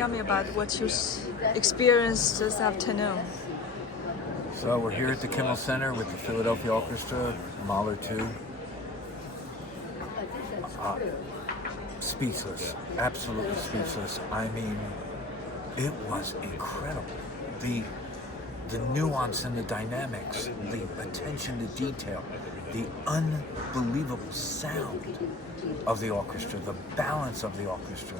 Tell me about what you experienced this afternoon. So we're here at the Kimmel Center with the Philadelphia Orchestra, Mahler 2. Speechless, absolutely speechless. I mean, it was incredible. The nuance and the dynamics, the attention to detail, the unbelievable sound of the orchestra, the balance of the orchestra,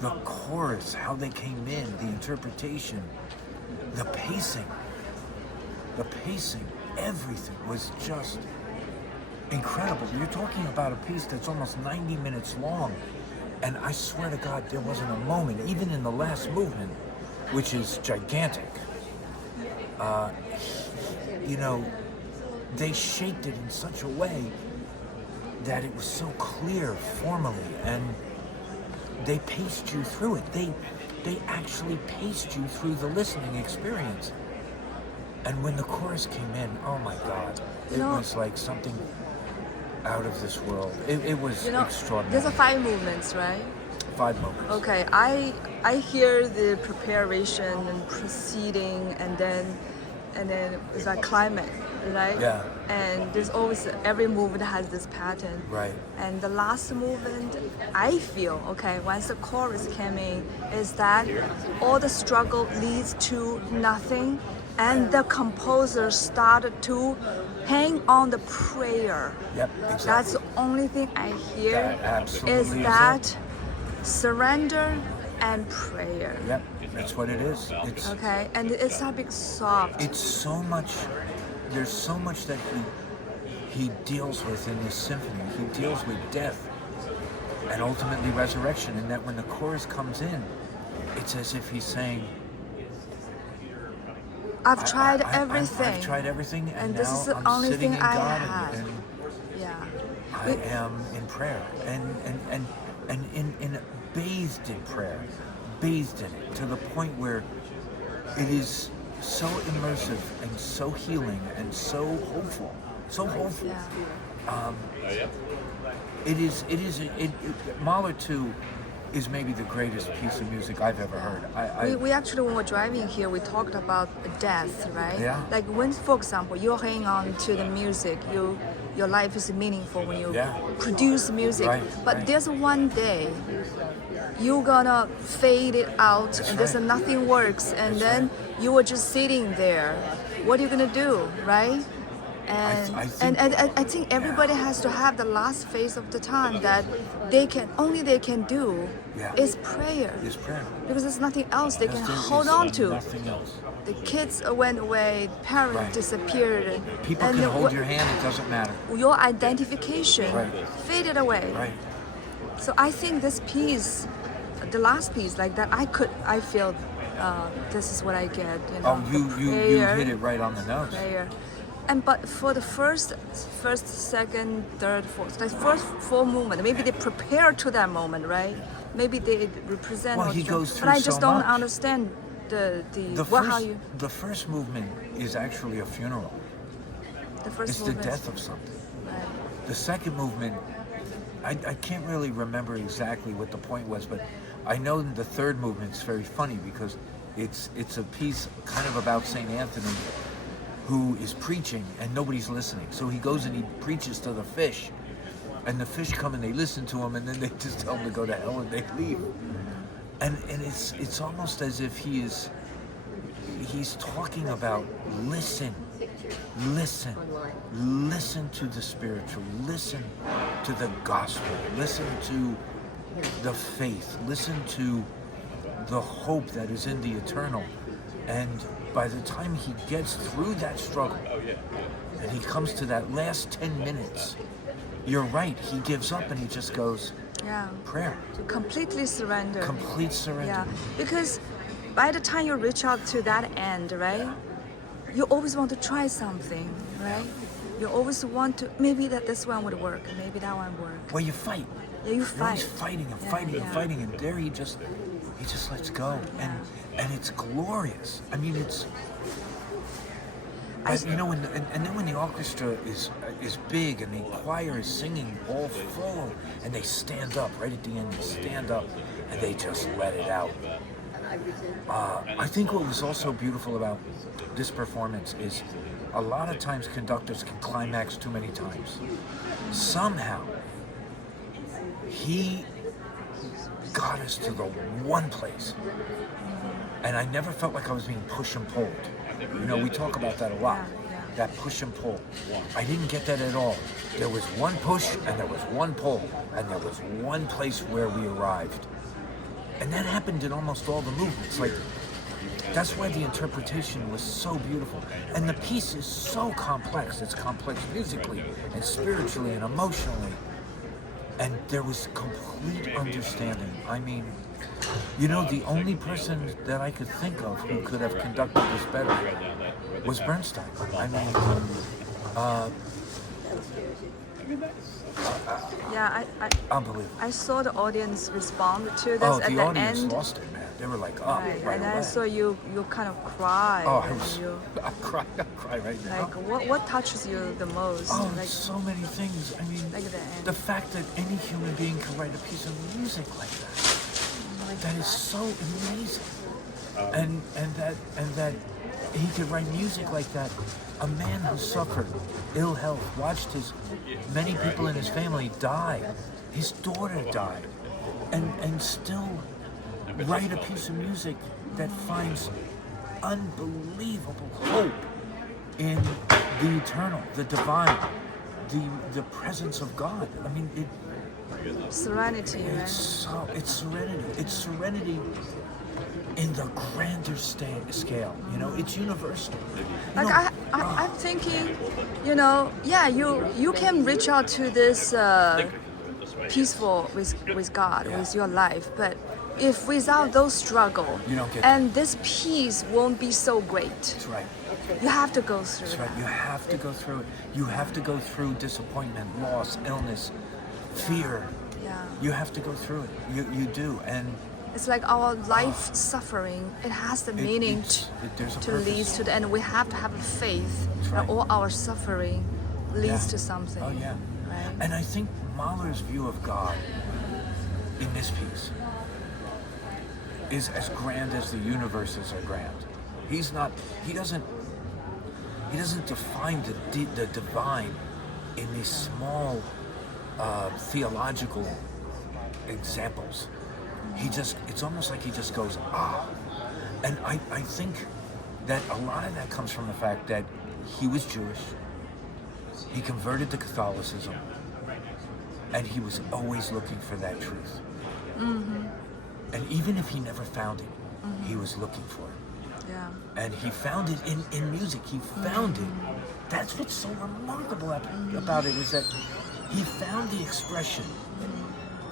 the chorus, how they came in, the interpretation, the pacing, everything was just incredible. You're talking about a piece that's almost 90 minutes long, and I swear to God, there wasn't a moment, even in the last movement, which is gigantic. They shaped it in such a way that it was so clear formally, and they paced you through it. They actually paced you through the listening experience. And when the chorus came in, oh my God, it was like something out of this world. It was extraordinary. There's 5 movements, right? 5 moments. Okay, I hear the preparation and proceeding, and then it's like climax, right? Yeah. And there's always, every movement has this pattern. Right. And the last movement, I feel, once the chorus came in, is that all the struggle leads to nothing, and the composer started to hang on the prayer. Yep, exactly. That's the only thing I hear. That absolutely is is that it. Surrender and prayer. Yep, that's what it is. It's And it's a bit soft. It's so much. There's so much that he deals with in this symphony. He deals with death and ultimately resurrection, and that when the chorus comes in, it's as if he's saying, I've tried everything. I've tried everything, and this now is the I'm only sitting thing in I God, have. and Yeah. I am in prayer, and in bathed in prayer, bathed in it to the point where it is so immersive and so healing and so hopeful, Yeah. Mahler 2 is maybe the greatest piece of music I've ever heard. We actually, when we're driving here, we talked about death, right? Yeah. Like when, for example, you're hanging on to the music, your life is meaningful when you produce music. Right, but right. there's one day you're gonna fade it out, That's and there's right. nothing works, and That's then right. you are just sitting there. What are you gonna do, right? And I think everybody has to have the last phase of the time that they can do is prayer. Is prayer. Because there's nothing else they can There hold is on to. Nothing else. The kids went away, parents Right. disappeared. People and can hold your hand, it doesn't matter. your identification Right. faded away. Right. So I think this piece, the last piece, like that, I feel this is what I get. Oh, you prayer, hit it right on the nose. prayer. But for the first, second, third, fourth, like first 4 movement, maybe they prepare to that moment, right? Maybe they represent. Well, he goes but through I just so don't much. understand The first movement is actually a funeral. the first It's the movement. death of something. Right. The second movement, I can't really remember exactly what the point was, but I know the third movement is very funny because it's a piece kind of about St. Anthony, who is preaching and nobody's listening. So he goes and he preaches to the fish, and the fish come and they listen to him, and then they just tell him to go to hell and they leave. And it's almost as if he's talking about listen to the spiritual, listen to the gospel, listen to the faith, listen to the hope that is in the eternal. And by the time he gets through that struggle and he comes to that last 10 minutes, you're right, he gives up and he just goes, prayer. To completely surrender. Complete surrender. Yeah, because by the time you reach out to that end, right, you always want to try something, right? You always want to, maybe this one would work, maybe that one would work. Well, you fight. Yeah, you You're fight. always fighting and fighting and fighting, and there he just lets go, and it's glorious. I mean, it's. And then when the orchestra is big and the choir is singing all full, and they stand up right at the end, they stand up, and they just let it out. I think what was also beautiful about this performance is a lot of times conductors can climax too many times. Somehow, he got us to the one place. And I never felt like I was being pushed and pulled. You know, we talk about that a lot. That push and pull. I didn't get that at all. There was one push and there was one pull. And there was one place where we arrived. And that happened in almost all the movements. Like, that's why the interpretation was so beautiful. And the piece is so complex. It's complex musically and spiritually and emotionally. And there was complete understanding. I mean, you know, the only person that I could think of who could have conducted this better was Bernstein. I mean, Yeah, unbelievable. I saw the audience respond to this Oh, at the the audience end. lost it, man. They were like, oh, Right, right and I away. saw you kind of cry. Oh, and I'll cry right now. like what touches you the most? Oh, like so many things. I mean, like the end. the fact that any human being can write a piece of music like that is so amazing. And that he could write music like that. A man who suffered ill health, watched many people in his family die. His daughter died, and still write a piece of music that finds unbelievable hope in the eternal, the divine, the presence of God. I mean, Serenity, right? it's serenity. It's serenity in the grander scale. You know, it's universal. You Like know, I'm thinking, you know, yeah, you can reach out to this peaceful with God, with your life, but if without those struggle, You don't get and this peace won't be so great. That's right. You have to go through That's right. that. You have to go through it. You have to go through disappointment, loss, illness, fear. Yeah. You have to go through it. You do. And It's like our life suffering. It has the meaning there's a to purpose. lead to the end. We have to have faith That's that right. all our suffering leads Yeah. to something. Oh, yeah. Right? And I think Mahler's view of God in this piece is as grand as the universes are grand. He doesn't define the divine in these small theological examples. It's almost like he just goes, ah. And I think that a lot of that comes from the fact that he was Jewish, he converted to Catholicism, and he was always looking for that truth. Mm-hmm. And even if he never found it, he was looking for it. Yeah. And he found it in music. He found it. That's what's so remarkable about it, is that he found the expression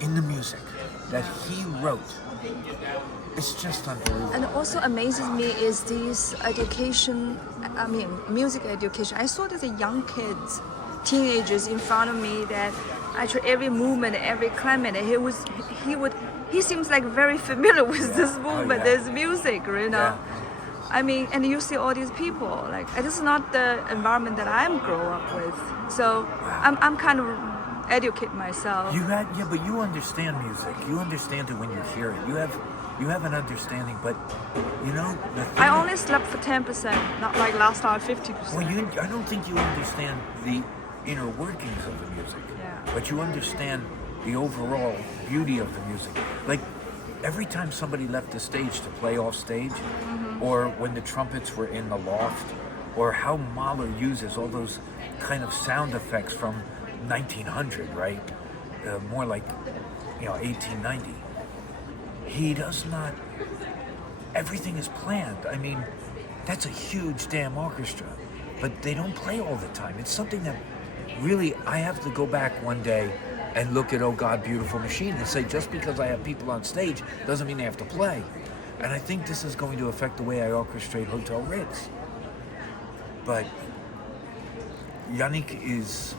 in the music that he wrote. It's just unbelievable. And also amazes me is this education, music education. I saw that the young kids, teenagers in front of me that actually every movement, every climate, he seems like very familiar with this movement, yeah. this music, you know. Yeah. I mean, and you see all these people, like, this is not the environment that I'm grow up with. So I'm kind of educate myself. But you understand music. You understand it when you hear it. You have an understanding, but you know the thing I only slept for 10%, not like last hour 50%. Well, I don't think you understand the inner workings of the music. Yeah. But you understand the overall beauty of the music. Like, every time somebody left the stage to play off stage, or when the trumpets were in the loft, or how Mahler uses all those kind of sound effects from 1900, right? More like, 1890. He does not, everything is planned. I mean, that's a huge damn orchestra, but they don't play all the time. It's something that really, I have to go back one day and look at Oh God, Beautiful Machine and say, just because I have people on stage doesn't mean they have to play. And I think this is going to affect the way I orchestrate Hotel Ritz. But Yannick is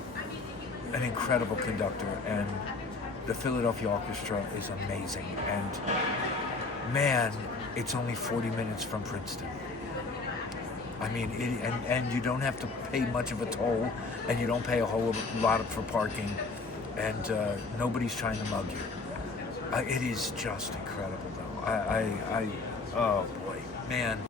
an incredible conductor, and the Philadelphia Orchestra is amazing. And man, it's only 40 minutes from Princeton. I mean, and you don't have to pay much of a toll, and you don't pay a whole lot for parking, and nobody's trying to mug you. It is just incredible, though. Oh boy, man.